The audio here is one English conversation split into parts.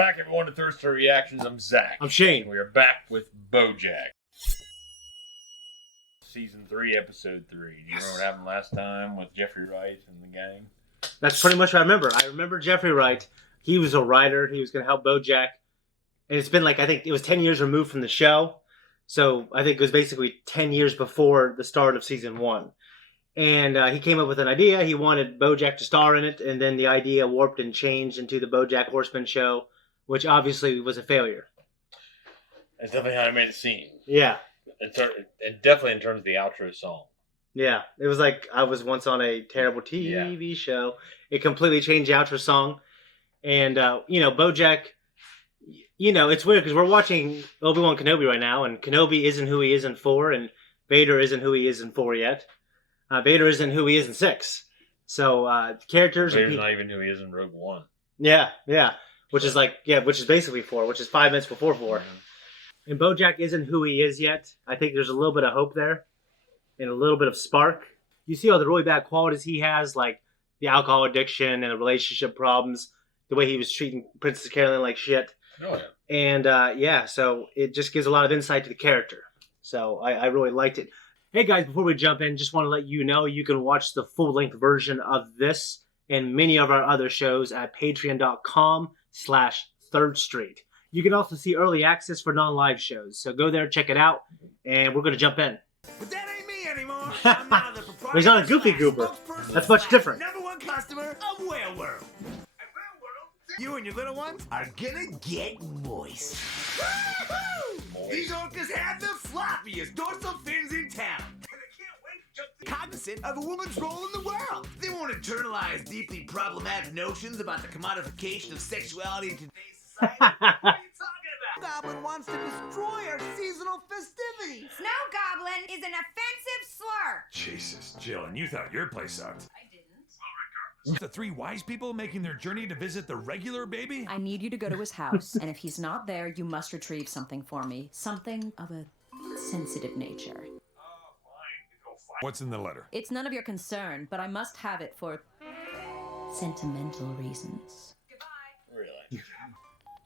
back, everyone, to Thirsty Reactions. I'm Zach. I'm Shane. We are back with BoJack. Season 3, Episode 3. Do you remember what happened last time with Jeffrey Wright and the gang? That's pretty much what I remember. I remember Jeffrey Wright. He was a writer. He was going to help BoJack. And it's been I think it was 10 years removed from the show. So I think it was basically 10 years before the start of Season 1. And he came up with an idea. He wanted BoJack to star in it. And then the idea warped and changed into the BoJack Horseman show, which obviously was a failure. That's definitely how I made it seem. Yeah. And definitely in terms of the outro song. Yeah. It was like I was once on a terrible TV show. It completely changed the outro song. And, BoJack, it's weird because we're watching Obi-Wan Kenobi right now. And Kenobi isn't who he is in 4. And Vader isn't who he is in 4 yet. Vader isn't who he is in 6. So, characters... Vader's not even who he is in Rogue One. Yeah. Which is basically 4, which is 5 minutes before 4. Mm-hmm. And BoJack isn't who he is yet. I think there's a little bit of hope there. And a little bit of spark. You see all the really bad qualities he has, like the alcohol addiction and the relationship problems. The way he was treating Princess Carolyn like shit. Oh, yeah. And, so it just gives a lot of insight to the character. So, I really liked it. Hey guys, before we jump in, just want to let you know you can watch the full-length version of this and many of our other shows at patreon.com/Third Street. You can also see early access for non-live shows, so go there, check it out, and we're going to jump in. But that ain't me anymore. I'm now the proprietor. He's not a goofy goober. That's much different. Number one customer of Whale World. You and your little ones are gonna get moist. These orcas have the floppiest dorsal fins in town. And they can't wait to jump cognizant of a woman's role in the world. They won't internalize deeply problematic notions about the commodification of sexuality in today's society. What are you talking about? Goblin wants to destroy our seasonal festivities. Snow Goblin is an offensive slur. Jesus, Jill, and you thought your place sucked. I didn't. The 3 wise people making their journey to visit the regular baby? I need you to go to his house, and if he's not there, you must retrieve something for me. Something of a sensitive nature. What's in the letter? It's none of your concern, but I must have it for sentimental reasons. Really?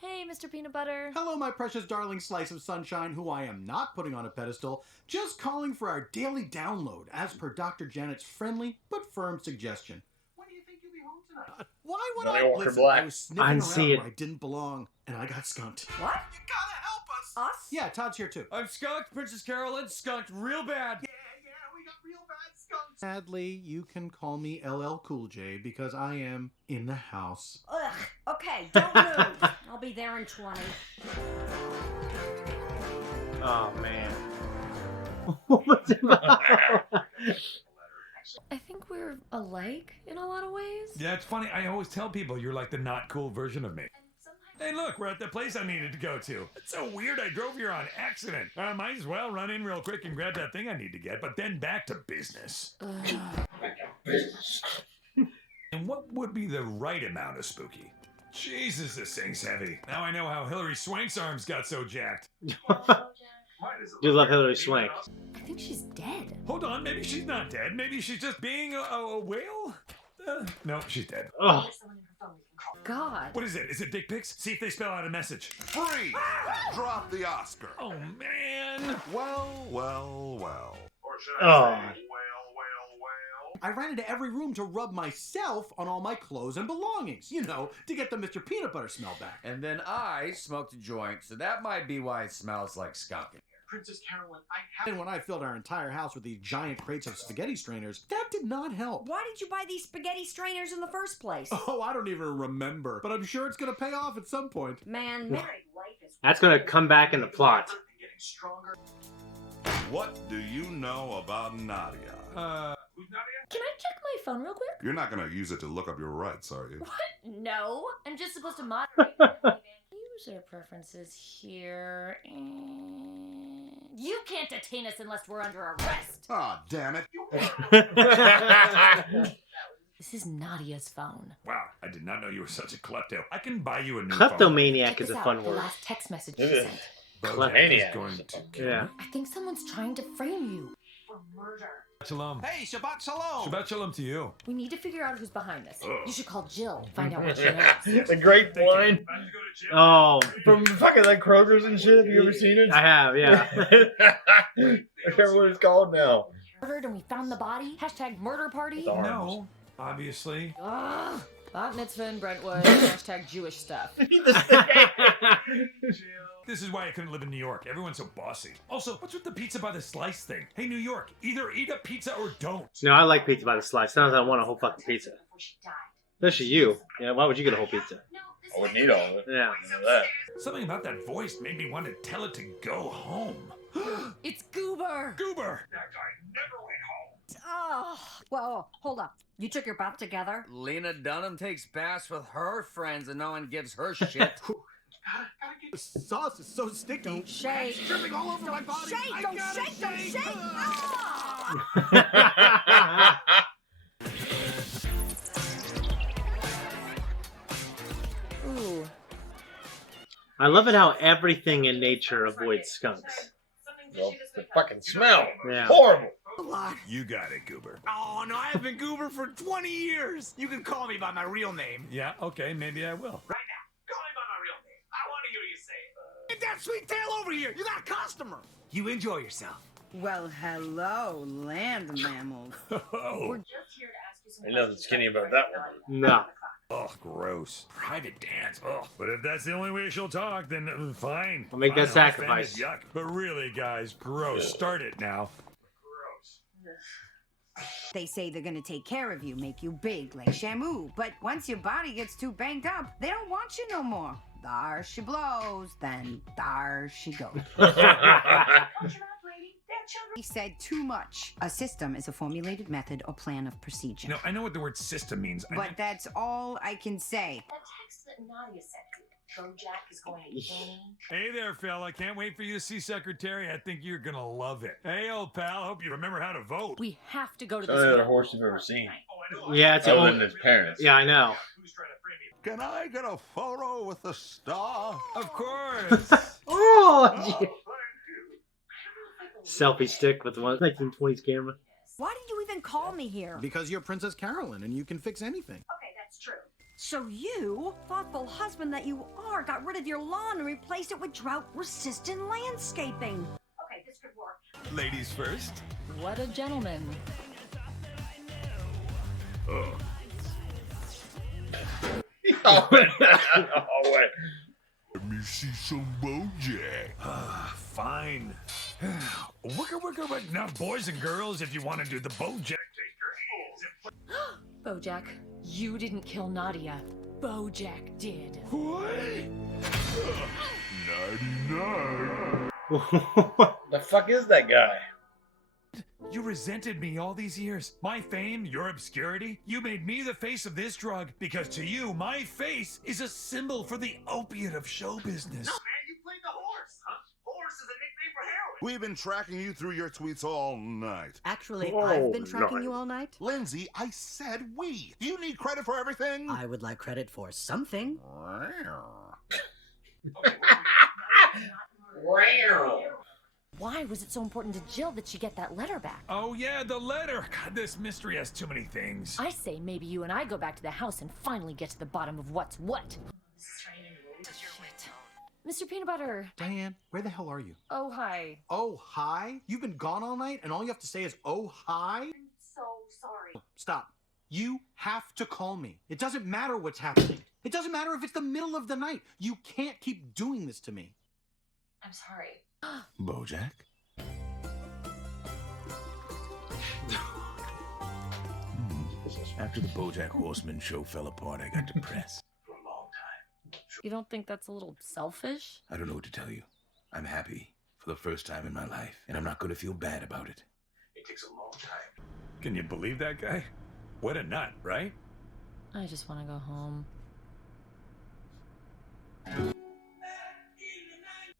Hey, Mr. Peanut Butter. Hello, my precious darling slice of sunshine, who I am not putting on a pedestal, just calling for our daily download, as per Dr. Janet's friendly but firm suggestion. When do you think you'll be home tonight? Why would Johnny I? Walker Listen, Black. I was sniffing around where I didn't belong, and I got skunked. What? You gotta help us! Us? Yeah, Todd's here too. I'm skunked, Princess Carolyn, skunked real bad. Yeah, we got real bad skunks. Sadly, you can call me LL Cool J because I am in the house. Ugh. Okay, don't move. I'll be there in 20. Oh, man. What was it about? I think we're alike in a lot of ways. Yeah, it's funny. I always tell people you're like the not cool version of me. Hey, look, we're at the place I needed to go to. It's so weird I drove here on accident. I might as well run in real quick and grab that thing I need to get, but then back to business. And what would be the right amount of spooky? Jesus, this thing's heavy. Now I know how Hillary Swank's arms got so jacked. You love Hillary Swank. I think she's dead. Hold on, maybe she's not dead. Maybe she's just being a whale? No, she's dead. Oh. God. What is it? Is it dick pics? See if they spell out a message. Free! Drop the Oscar. Oh, man. Well. Or should I Oh. say, well. I ran into every room to rub myself on all my clothes and belongings, to get the Mr. Peanut Butter smell back. And then I smoked a joint, so that might be why it smells like skunk in here. Princess Carolyn, And when I filled our entire house with these giant crates of spaghetti strainers, that did not help. Why did you buy these spaghetti strainers in the first place? Oh, I don't even remember, but I'm sure it's going to pay off at some point. Man, married life is... That's going to come back in the plot. Getting stronger. What do you know about Nadia? Who's Nadia? Can I check my phone real quick? You're not going to use it to look up your rights, are you? What? No. I'm just supposed to moderate. User preferences here. And... You can't detain us unless we're under arrest. Ah, damn it. This is Nadia's phone. Wow, I did not know you were such a klepto. I can buy you a new phone. Kleptomaniac Check is this a out, fun the word. last text message It she is. sent. BoJack is Maniac. going to kill Yeah. me. I think someone's trying to frame you. For murder. Shalom. Hey, Shabbat Shalom. Shabbat shalom to you. We need to figure out who's behind this. You should call Jill. Find out what she knows. The great line Oh, from fucking like Kroger's and shit. Have you ever seen it? I have, yeah. I can't remember what it's called now. Murdered and we found the body. Hashtag murder party. No, obviously. Ugh. Bat mitzvah in Brentwood. Hashtag Jewish stuff. This is why I couldn't live in New York. Everyone's so bossy. Also, what's with the pizza by the slice thing? Hey, New York, either eat a pizza or don't. No, I like pizza by the slice. Sometimes I want a whole fucking pizza. Especially you. Yeah, why would you get a whole pizza? I wouldn't eat all of it. Yeah. I know that. Something about that voice made me want to tell it to go home. It's Goober. Goober! That guy never went home. Oh, well, hold up. You took your bath together? Lena Dunham takes baths with her friends and no one gives her shit. The sauce is so sticky. Don't shake. It's dripping all over my body. Shake, don't shake, don't shake. Ooh. I love it how everything in nature avoids skunks. Well, the fucking smell. Yeah. Horrible. You got it, Goober. Oh, no, I've been Goober for 20 years. You can call me by my real name. Yeah, okay, maybe I will. Right now, call me by my real name. I want to hear you say, get that sweet tail over here. You got a customer. You enjoy yourself. Well, hello, land mammals. Oh, Ain't nothing skinny about that one. No. oh, gross. Private dance. Oh, but if that's the only way she'll talk, then fine. I'll make that Fine, I'll sacrifice. offend it, yuck. But really, guys, gross. Start it now. They say they're gonna take care of you, make you big like Shamu. But once your body gets too banged up, they don't want you no more. There she blows, then there she goes. He said too much. A system is a formulated method or plan of procedure. No, I know what the word system means. But that's all I can say. That text that Nadia sent you. BoJack is going to Kenny. Hey there, fella. Can't wait for you to see Secretary. I think you're gonna love it. Hey, old pal. Hope you remember how to vote. We have to go to It's the this. only other horse you've ever seen. Yeah, it's Other all. than his parents. Yeah, I know. Can I get a photo with the star? Of course. Oh, gee. Selfie stick with the 1920s camera. Why did you even call me here? Because you're Princess Carolyn and you can fix anything. Okay, that's true. So you, thoughtful husband that you are, got rid of your lawn and replaced it with drought-resistant landscaping. Okay, this could work. Ladies first. What a gentleman. Oh, wait. Oh, wait. Let me see some BoJack. Fine. Wicka wicka wick. Now, boys and girls, if you want to do the BoJack, take your hands. BoJack, you didn't kill Nadia. BoJack did. What? 99. The fuck is that guy? You resented me all these years. My fame, your obscurity. You made me the face of this drug because to you, my face is a symbol for the opiate of show business. No, man, you played the horse, huh? Horse is a nickname for heroin. We've been tracking you through your tweets all night. Actually, Oh, I've been tracking nice. you all night. Lindsay, I said we. Do you need credit for everything? I would like credit for something. Why was it so important to Jill that she get that letter back? Oh, yeah, the letter. God, this mystery has too many things. I say maybe you and I go back to the house and finally get to the bottom of what's what. Shit. Mr. Peanut Butter. Diane, where the hell are you? Oh, hi. Oh, hi? You've been gone all night and all you have to say is, oh, hi? I'm so sorry. Stop. You have to call me. It doesn't matter what's happening. It doesn't matter if it's the middle of the night. You can't keep doing this to me. I'm sorry. BoJack? After the BoJack Horseman show fell apart, I got depressed for a long time. You don't think that's a little selfish? I don't know what to tell you. I'm happy for the first time in my life, and I'm not going to feel bad about it. It takes a long time. Can you believe that guy? What a nut, right? I just want to go home.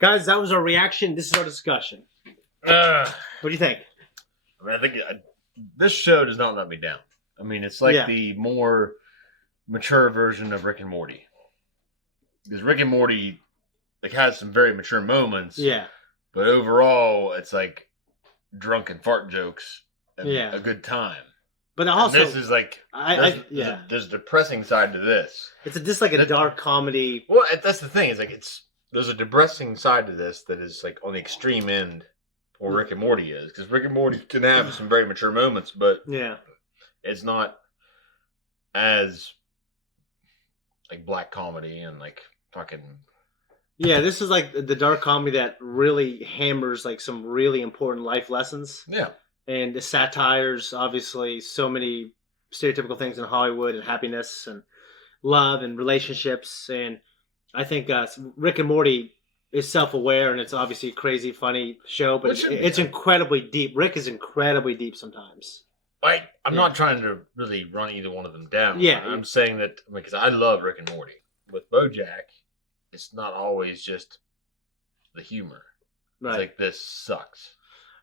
Guys, that was our reaction. This is our discussion. What do you think? I mean, I think this show does not let me down. I mean, it's like the more mature version of Rick and Morty. Because Rick and Morty has some very mature moments. Yeah. But overall, it's like drunken fart jokes and a good time. But also, and this is like there's a depressing side to this. It's just like a dark comedy. Well, that's the thing. Is like there's a depressing side to this that is like on the extreme end where Rick and Morty is, because Rick and Morty can have some very mature moments, but it's not as like black comedy and like fucking. Yeah, this is like the dark comedy that really hammers like some really important life lessons. Yeah. And the satires, obviously, so many stereotypical things in Hollywood and happiness and love and relationships. And I think Rick and Morty is self-aware, and it's obviously a crazy, funny show, but it's incredibly deep. Rick is incredibly deep sometimes. I'm not trying to really run either one of them down. Yeah. I'm saying that because I love Rick and Morty. With BoJack, it's not always just the humor. Right. It's like, this sucks.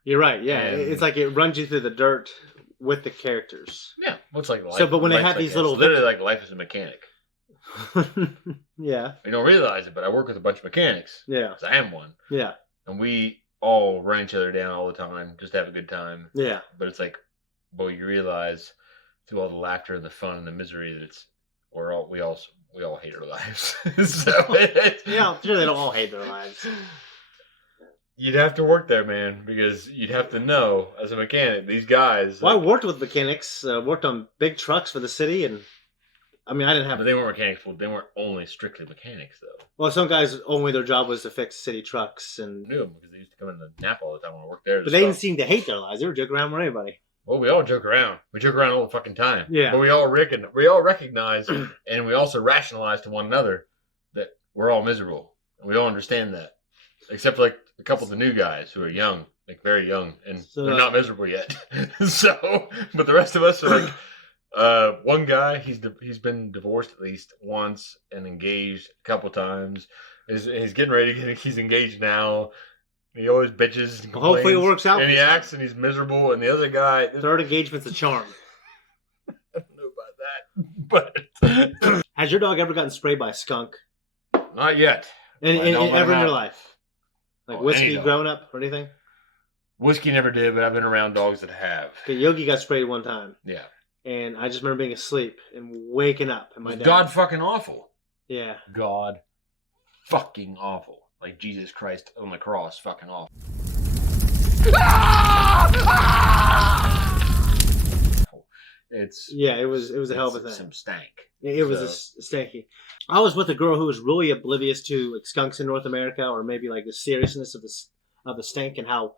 You're right, yeah. It's like it runs you through the dirt with the characters. Yeah, well, it's like life. So, but when they have these little... It's literally like life as a mechanic. Yeah. You don't realize it, but I work with a bunch of mechanics. Yeah. 'Cause I am one. Yeah. And we all run each other down all the time, just to have a good time. Yeah. But it's like, well, you realize through all the laughter and the fun and the misery that we all hate our lives. So I'm sure they don't all hate their lives. You'd have to work there, man, because you'd have to know as a mechanic, these guys. Well, I worked with mechanics, worked on big trucks for the city, and I mean, I didn't have. But they weren't mechanics. They weren't only strictly mechanics, though. Well, some guys only their job was to fix city trucks, and I knew them because they used to come in the nap all the time when I worked there. But they didn't seem to hate their lives. They were joking around with anybody. Well, we all joke around. We joke around all the fucking time. Yeah. But we all recognize, and we also rationalize to one another that we're all miserable, and we all understand that, except for like a couple of the new guys who are young, like very young, and they're not miserable yet. So, but the rest of us are like, one guy, he's been divorced at least once and engaged a couple times. He's getting ready to he's engaged now. He always bitches and complains. Well, hopefully it works out. And he acts and he's miserable. And the other guy... Third engagement's a charm. I don't know about that. But... Has your dog ever gotten sprayed by a skunk? Not yet. Ever in your life? Like whiskey growing up or anything? Whiskey never did, but I've been around dogs that have. Okay, Yogi got sprayed one time. Yeah. And I just remember being asleep and waking up. And my dad... God fucking awful. Yeah. God fucking awful. Like Jesus Christ on the cross, fucking awful. It was a hell of a thing. Some stank. It was a stanky. I was with a girl who was really oblivious to like skunks in North America, or maybe like the seriousness of the stink and how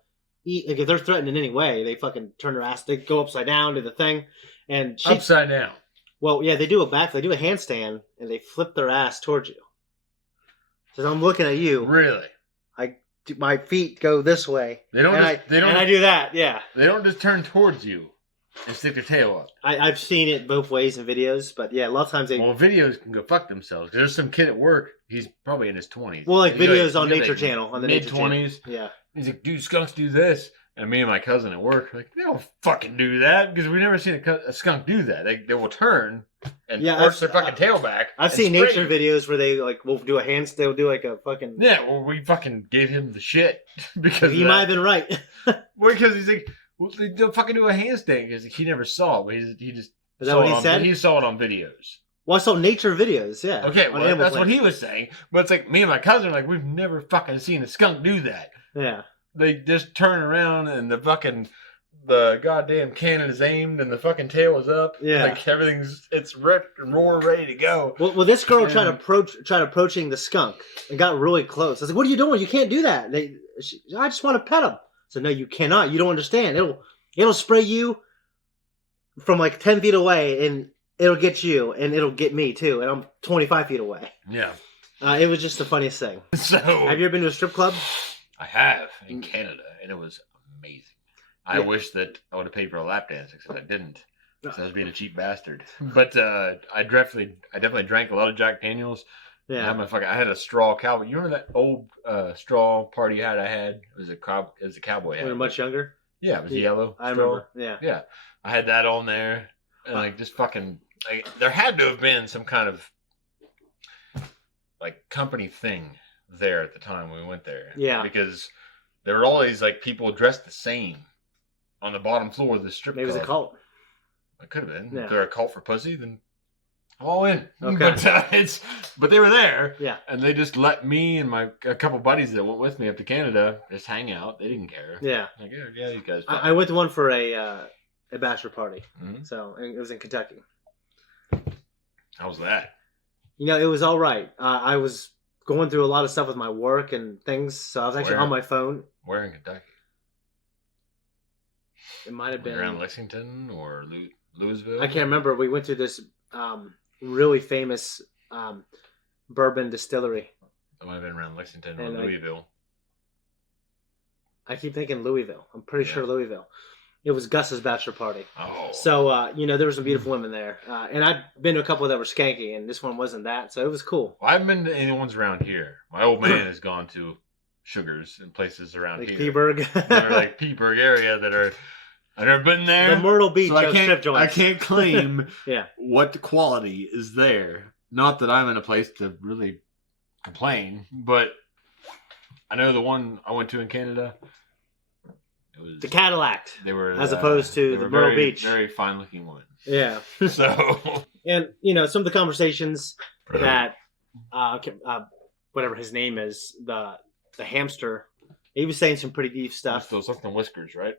like, if they're threatened in any way, they fucking turn their ass. They go upside down to the thing, and upside down. Well, yeah, they do a handstand and they flip their ass towards you. So I'm looking at you. Really? My feet go this way. They don't. And I do that. Yeah. They don't just turn towards you and stick their tail up. I've seen it both ways in videos, but yeah, a lot of times videos can go fuck themselves. There's some kid at work. He's probably in his 20s. Well, like videos on Nature Channel, on the mid-20s. Yeah. He's like, dude, skunks do this. And me and my cousin at work are like, they don't fucking do that because we've never seen a skunk do that. They will turn and arch their fucking tail back. I've seen nature videos where they like will do a handstand. They'll do like a fucking we fucking gave him the shit because he might have been right. Well, because he's like, they'll fucking do a handstand because he never saw it. But he just is that what he said? He saw it on videos. Well, I saw nature videos. Yeah. Okay, well that's what he was saying. But it's like me and my cousin are like, we've never fucking seen a skunk do that. Yeah. They just turn around and the goddamn cannon is aimed and the fucking tail is up. Yeah, like it's ripped and roar, ready to go. Well, this girl tried approaching the skunk and got really close. I was like, "What are you doing? You can't do that." I just want to pet him. So no, you cannot. You don't understand. It'll spray you from like 10 feet away and it'll get you and it'll get me too. And I'm 25 feet away. Yeah. It was just the funniest thing. So have you ever been to a strip club? I have in Canada, and it was amazing. I wish that I would have paid for a lap dance, except I didn't. Because I was being a cheap bastard. But I definitely drank a lot of Jack Daniels. Yeah. I had a straw cowboy. You remember that old straw party hat I had? It was a cowboy hat. When you were much younger? Yeah, it was yellow. I straw. remember. Yeah. Yeah. I had that on there. And like just fucking there had to have been some kind of like company thing there at the time when we went there. Yeah. Because there were always like people dressed the same on the bottom floor of the strip Maybe it club. was a cult. It could have been. Yeah. If they're a cult for pussy, then I'm all in. Okay. But they were there. Yeah. And they just let me and a couple buddies that went with me up to Canada just hang out. They didn't care. Yeah. Like, yeah, these guys. I went to one for a bachelor party. Mhm. So and it was in Kentucky. How was that? You know, it was all right. I was going through a lot of stuff with my work and things, so I was actually Where? on my phone. Where in Kentucky? It might have been Around Lexington or Louisville? I can't remember. We went to this really famous bourbon distillery. It might have been around Lexington or And Louisville. I keep thinking Louisville. I'm pretty sure Louisville. It was Gus's bachelor party. Oh. So, you know, there were some beautiful women there. And I've been to a couple that were skanky, and this one wasn't that. So it was cool. Well, I haven't been to any ones around here. My old man has gone to Sugars and places around Like here. Peaburg. That are like Peaburg area that are... I've never been there. The Myrtle Beach so I of can't, strip joints. I can't claim Yeah. what the quality is there. Not that I'm in a place to really complain, but I know the one I went to in Canada... It was, The Cadillac. They were as opposed to the Myrtle Beach. Very fine looking women. Yeah. So, and you know, some of the conversations that whatever his name is, the hamster, he was saying some pretty deep stuff. Those something whiskers, right?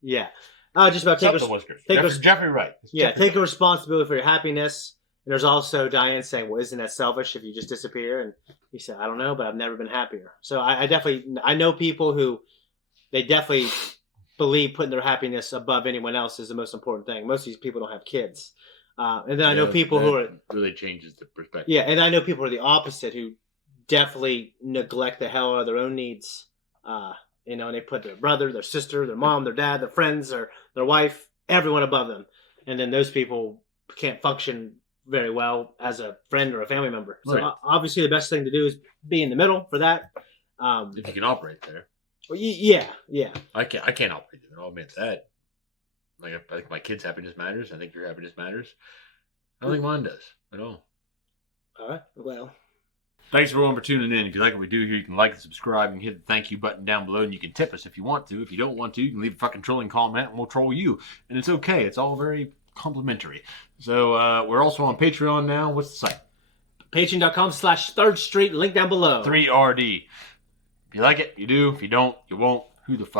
Yeah. Just about Something whiskers. Jeffrey Wright. Yeah, take a responsibility for your happiness. And there's also Diane saying, "Well, isn't that selfish if you just disappear?" And he said, "I don't know, but I've never been happier." So I know people who they definitely believe putting their happiness above anyone else is the most important thing. Most of these people don't have kids. And then I know people who are... really changes the perspective. Yeah, and I know people who are the opposite who definitely neglect the hell out of their own needs. You know, and they put their brother, their sister, their mom, their dad, their friends, or their wife, everyone above them. And then those people can't function very well as a friend or a family member. So Right. obviously the best thing to do is be in the middle for that. If you can operate there. Well, yeah. I can't operate there. I'll admit that. Like, I think my kids' happiness matters. I think your happiness matters. I don't think mine does at all. All right. Well, thanks everyone for tuning in. If you like what we do here, you can like and subscribe. You can hit the thank you button down below, and you can tip us if you want to. If you don't want to, you can leave a fucking trolling comment, and we'll troll you. And it's okay. It's all very complimentary. So we're also on Patreon now. What's the site? Patreon.com/3rd Street. Link down below. 3RD. If you like it, you do. If you don't, you won't. Who the fuck?